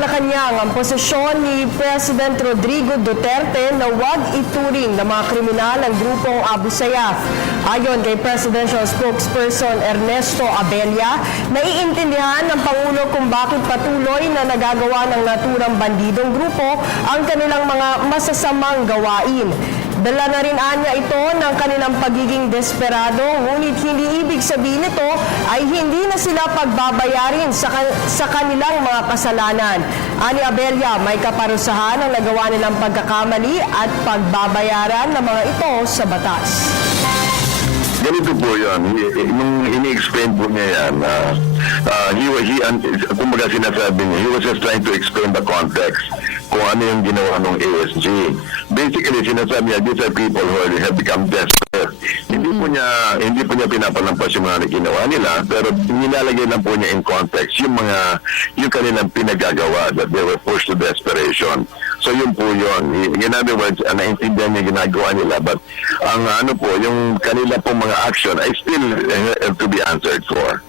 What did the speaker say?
Malacanang ang posisyon ni President Rodrigo Duterte na huwag ituring ng mga kriminal ang grupong Abu Sayyaf. Ayon kay Presidential Spokesperson Ernesto Abella, naiintindihan ng Pangulo kung bakit patuloy na nagagawa ng naturang bandidong grupo ang kanilang mga masasamang gawain. Dala na rin anya ito ng kanilang pagiging desperado, ngunit hindi ibig sabihin nito ay hindi na sila pagbabayarin sa kanilang mga kasalanan. Ani Abella, may kaparusahan ang nagawa nilang pagkakamali at pagbabayaran ng mga ito sa batas. Ganito po yun. Nung ini-explain po niya yan, kumbaga sinasabi niya, he was just trying to explain the context kung ano yung ginawa ng ASG. Basically, sinasabi niya, these are people who have become desperate. Hindi po niya pinapalampas yung mga ginawa nila, pero nilalagay lang po niya in context yung kanilang pinagagawa that they were pushed to desperation. So yun po yun. In other words, naintindihan niya ginagawa nila, but ang yung kanila pong mga action ay still have to be answered for.